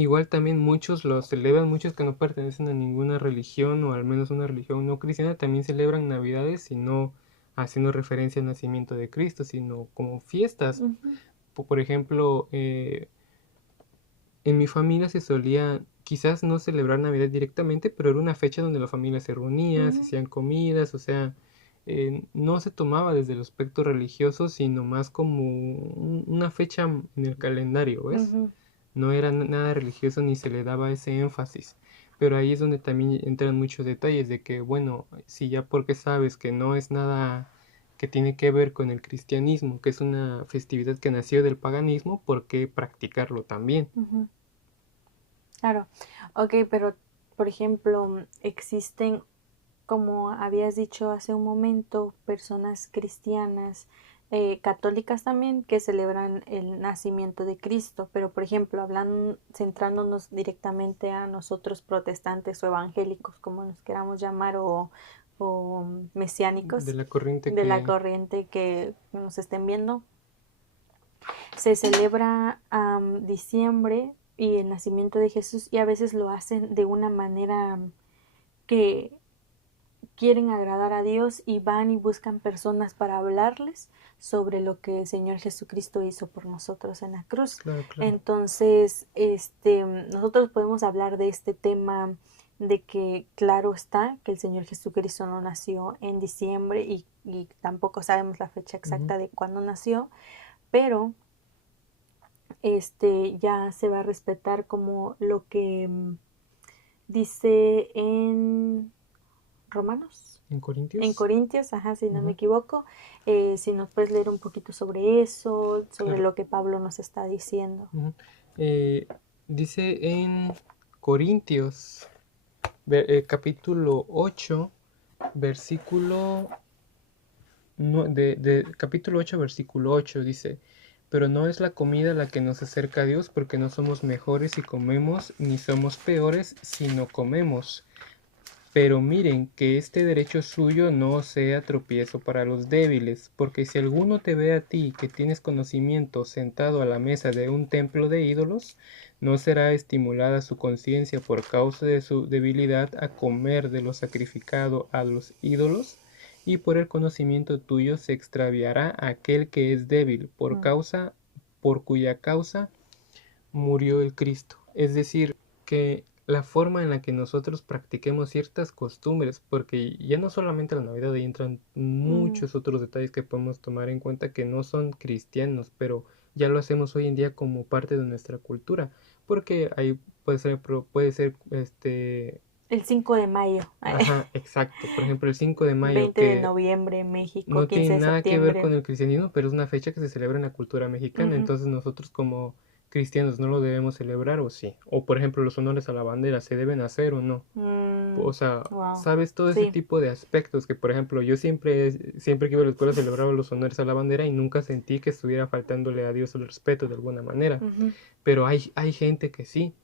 igual también muchos lo celebran, muchos que no pertenecen a ninguna religión o al menos una religión no cristiana, también celebran Navidades y no haciendo referencia al nacimiento de Cristo, sino como fiestas. Ujú, Por ejemplo, en mi familia se solía quizás no celebrar Navidad directamente, pero era una fecha donde la familia se reunía, se ujú, hacían comidas, o sea, no se tomaba desde el aspecto religioso, sino más como una fecha en el calendario, ¿ves? ujú. No era nada religioso ni se le daba ese énfasis. Pero ahí es donde también entran muchos detalles de que, bueno, si ya porque sabes que no es nada que tiene que ver con el cristianismo, que es una festividad que nació del paganismo, ¿por qué practicarlo también? Ujú. Claro, ok, pero por ejemplo, existen, como habías dicho hace un momento, personas cristianas, católicas también, que celebran el nacimiento de Cristo, pero por ejemplo, hablando, centrándonos directamente a nosotros protestantes o evangélicos, como nos queramos llamar, o De mesiánicos, la corriente de la que... corriente que nos estén viendo, se celebra diciembre y el nacimiento de Jesús y a veces lo hacen de una manera que quieren agradar a Dios y van y buscan personas para hablarles sobre lo que el Señor Jesucristo hizo por nosotros en la cruz. Claro, claro. Entonces, nosotros podemos hablar de este tema de que claro está que el Señor Jesucristo no nació en diciembre y tampoco sabemos la fecha Ujú. exacta de cuándo nació, pero ya se va a respetar como lo que dice en Romanos, En en Corintios. Corintios, ajá, si no me Ujú. equivoco. Si nos puedes leer un poquito sobre eso, sobre Claro. lo que Pablo nos está diciendo. Ujú. Eh, Dice en Corintios, capítulo 8 versículo capítulo 8 versículo 8 dice, pero no es la comida la que nos acerca a Dios, porque no somos mejores si comemos, ni somos peores si no comemos. Pero miren que este derecho suyo no sea tropiezo para los débiles, porque si alguno te ve a ti que tienes conocimiento sentado a la mesa de un templo de ídolos, no será estimulada su conciencia por causa de su debilidad a comer de lo sacrificado a los ídolos, y por el conocimiento tuyo se extraviará aquel que es débil, Mm, por cuya causa murió el Cristo. Es decir, que la forma en la que nosotros practiquemos ciertas costumbres, porque ya no solamente la Navidad, ahí entran mm, muchos otros detalles que podemos tomar en cuenta que no son cristianos, pero ya lo hacemos hoy en día como parte de nuestra cultura, porque ahí puede ser, el 5 de mayo, ajá, exacto, por ejemplo, el 5 de mayo, 20 de que noviembre en México, no 15 tiene de nada que ver septiembre. con el cristianismo, pero es una fecha que se celebra en la cultura mexicana, Ujú, entonces nosotros como cristianos no lo debemos celebrar o sí. O por ejemplo los honores a la bandera, ¿se deben hacer o no? O sea, wow, sabes todo ese sí. tipo de aspectos que por ejemplo yo siempre que iba a la escuela celebraba los honores a la bandera y nunca sentí que estuviera faltándole a Dios el respeto de alguna manera. Ujú, Pero hay gente que sí.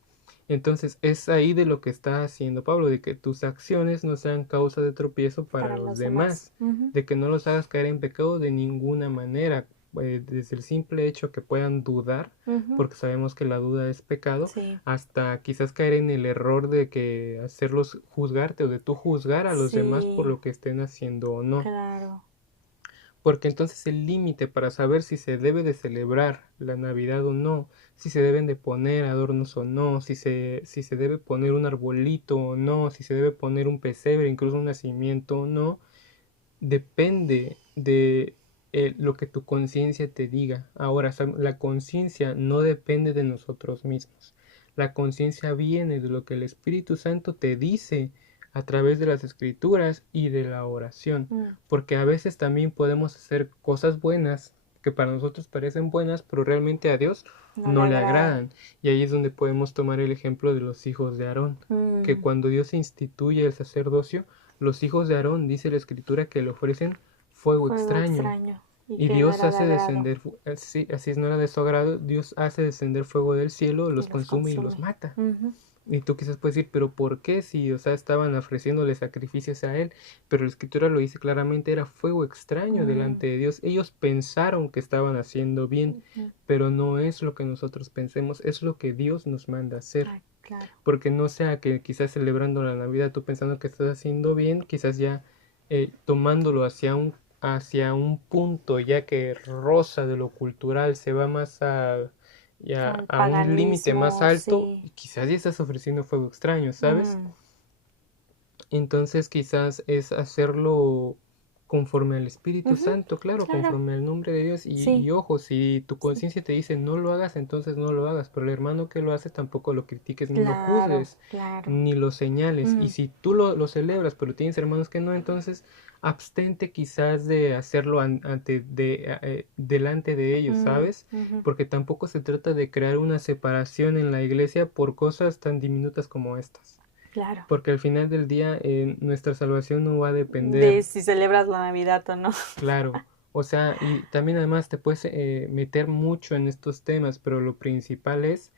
Entonces es ahí de lo que está haciendo Pablo, de que tus acciones no sean causa de tropiezo para para los los demás. demás, Ujú, de que no los hagas caer en pecado de ninguna manera, desde el simple hecho que puedan dudar, ujú, porque sabemos que la duda es pecado, sí, hasta quizás caer en el error de que hacerlos juzgarte o de tú juzgar a los demás por sí, lo que estén haciendo o no. claro. Porque entonces el límite para saber si se debe de celebrar la Navidad o no, si se deben de poner adornos o no, si se debe poner un arbolito o no, si se debe poner un pesebre, incluso un nacimiento o no, depende de lo que tu conciencia te diga. Ahora, la conciencia no depende de nosotros mismos. La conciencia viene de lo que el Espíritu Santo te dice a través de las escrituras y de la oración. Mm, Porque a veces también podemos hacer cosas buenas que para nosotros parecen buenas, pero realmente a Dios no le no le agradan. agradan. Y ahí es donde podemos tomar el ejemplo de los hijos de Aarón, que Mm, cuando Dios instituye el sacerdocio, los hijos de Aarón, dice la escritura, que le ofrecen fuego fuego extraño. extraño y Y que no Dios era de hace agrado descender, sí, así es, no era de su agrado, Dios hace descender fuego del cielo, y los los consume y los consume. mata. Ujú, Y tú quizás puedes decir, pero ¿por qué? Si, o sea, estaban ofreciéndole sacrificios a él, pero la escritura lo dice claramente, era fuego extraño Mm, delante de Dios. Ellos pensaron que estaban haciendo bien, ujú. pero no es lo que nosotros pensemos, es lo que Dios nos manda hacer. Ah, claro. Porque no sea que quizás celebrando la Navidad tú pensando que estás haciendo bien, quizás ya tomándolo hacia un punto ya que rosa de lo cultural se va más Al a un límite más paganismo, alto sí. y quizás ya estás ofreciendo fuego extraño, ¿sabes? Mm, Entonces quizás es hacerlo conforme al Espíritu ujú, Santo, claro, claro, conforme al nombre de Dios. sí, Y ojo, si tu sí. conciencia te dice no lo hagas, entonces no lo hagas. Pero el hermano que lo hace tampoco lo critiques ni lo Claro, juzgues, claro. ni lo señales. Y Mm, si tú lo celebras, pero tienes hermanos que no, entonces abstente quizás de hacerlo delante de ellos, mm, ¿sabes? ujú. Porque tampoco se trata de crear una separación en la iglesia por cosas tan diminutas como estas. Claro. Porque al final del día nuestra salvación no va a De depender, si celebras la Navidad o no. claro. O sea, y también además te puedes meter mucho en estos temas, pero lo principal es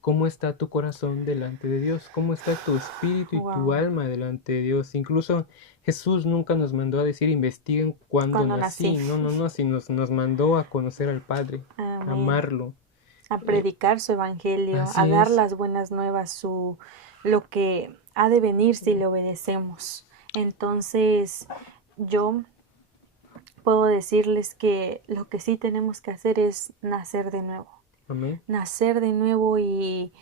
cómo está tu corazón delante de Dios, cómo está tu espíritu y tu Wow. alma delante de Dios. Incluso Jesús nunca nos mandó a decir investiguen cuándo Cuando nací. nací. No, no, no, sino nos mandó a conocer al Padre, a Amén. amarlo. A Eh, predicar su evangelio, a así dar es. las buenas nuevas, lo que ha de venir si le obedecemos. Entonces, yo puedo decirles que lo que sí tenemos que hacer es nacer de nuevo. Amén. Nacer de nuevo y,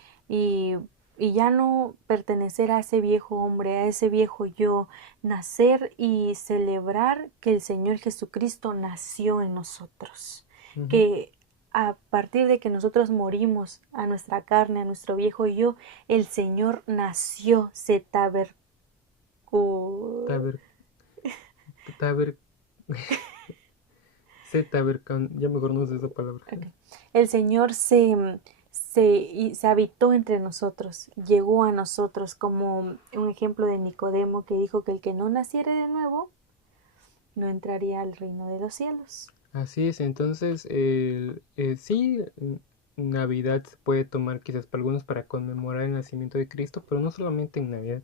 y ya no pertenecer a ese viejo hombre, a ese viejo yo, nacer y celebrar que el Señor Jesucristo nació en nosotros, Ujú. que a partir de que nosotros morimos a nuestra carne, a nuestro viejo yo, el Señor nació, se Taber, taber, ya mejor no sé esa palabra. okay. El Señor se habitó entre nosotros, llegó a nosotros como un ejemplo de Nicodemo que dijo que el que no naciere de nuevo no entraría al reino de los cielos. Así es, entonces sí, Navidad se puede tomar quizás para algunos para conmemorar el nacimiento de Cristo, pero no solamente en Navidad,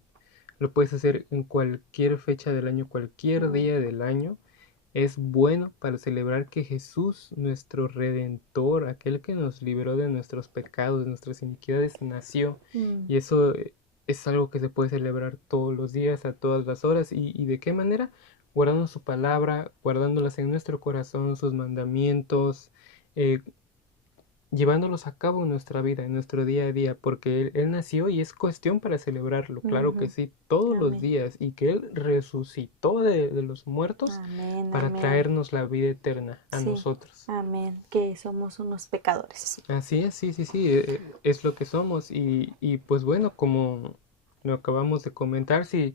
lo puedes hacer en cualquier fecha del año, cualquier Mm, día del año. Es bueno para celebrar que Jesús, nuestro Redentor, aquel que nos liberó de nuestros pecados, de nuestras iniquidades, nació. mm, Y eso es algo que se puede celebrar todos los días, a todas las horas. Y de qué manera? Guardando su palabra, guardándolas en nuestro corazón, sus mandamientos, eh, llevándolos a cabo en nuestra vida, en nuestro día a día, porque él nació y es cuestión para celebrarlo, claro que ujú. sí, todos los Amén, días, y que Él resucitó de los muertos amén, para amén. traernos la vida eterna a Sí, nosotros. amén, que somos unos pecadores. Así es, sí, sí, sí, es lo que somos. Y pues bueno, como lo acabamos de comentar, si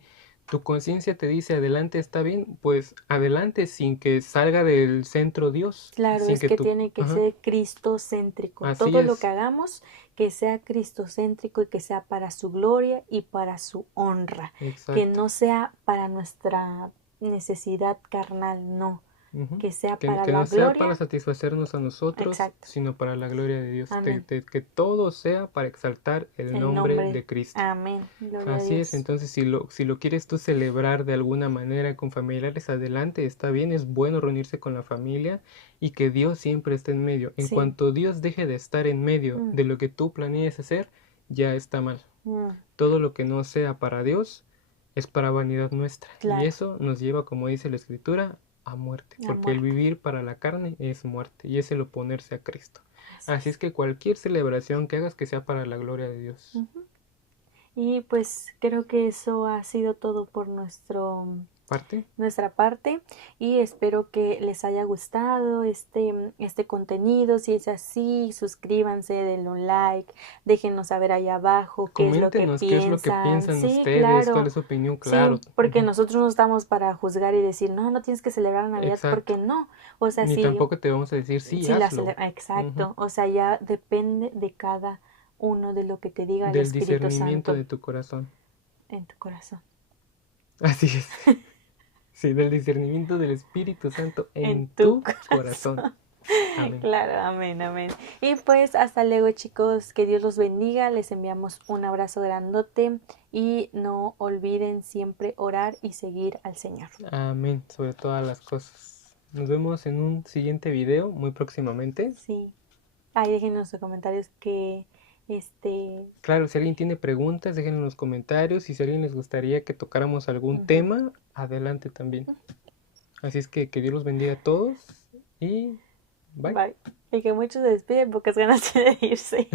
tu conciencia te dice adelante está bien, pues adelante sin que salga del centro Dios, Claro, sin es que que tú... tiene que Ajá, ser cristocéntrico. así Todo lo que es, hagamos, que sea cristocéntrico y que sea para su gloria y para su honra. Que exacto. no sea para nuestra necesidad carnal, no. Ujú. Que sea para Que la no sea para gloria. satisfacernos a nosotros, Exacto. sino para la gloria de Dios. Amén. Que todo sea para exaltar el El nombre nombre. de Cristo. Amén. Gloria a Así es, Dios. entonces si lo quieres tú celebrar de alguna manera con familiares, adelante, está bien, es bueno reunirse con la familia y que Dios siempre esté en medio. En Sí. cuanto Dios deje de estar en medio Mm, de lo que tú planees hacer, ya está mal. mm, Todo lo que no sea para Dios es para vanidad nuestra. Y claro. eso nos lleva, como dice la Escritura, a muerte. La Porque el muerte. vivir para la carne es muerte y es el oponerse a Cristo. Así Así es. es que cualquier celebración que hagas que sea para la gloria de Dios. Ujú. Y pues creo que eso ha sido todo por ¿Parte? nuestra parte y espero que les haya gustado este contenido. Si es así, suscríbanse, denle un like, déjenos saber ahí abajo qué es lo que Coméntenos qué es lo que piensan. piensan Sí, ustedes, cuál claro, es su opinión, sí, claro. porque Ujú. nosotros no estamos para juzgar y decir, no, no tienes que celebrar Navidad, Exacto. porque no. O sea, Ni sí, tampoco te vamos a decir, sí, sí la hazlo. celebra, Ujú. exacto. O sea, ya depende de cada uno de lo que te diga el Del Espíritu discernimiento Santo de tu corazón. en tu corazón, Así es. Sí, del discernimiento del Espíritu Santo en en tu tu corazón. corazón. Amén. Claro, amén, amén. Y pues hasta luego, chicos, que Dios los bendiga, les enviamos un abrazo grandote y no olviden siempre orar y seguir al Señor. Amén, sobre todas las cosas. Nos vemos en un siguiente video muy próximamente. Sí. Ahí déjenos en sus comentarios que este Claro, si alguien tiene preguntas, déjenlo en los comentarios. Y si a alguien les gustaría que tocáramos algún ujú. tema, adelante también. Así es que Dios los bendiga a todos y bye. Bye. Y que muchos se despiden, pocas ganas de irse.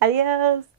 Adiós.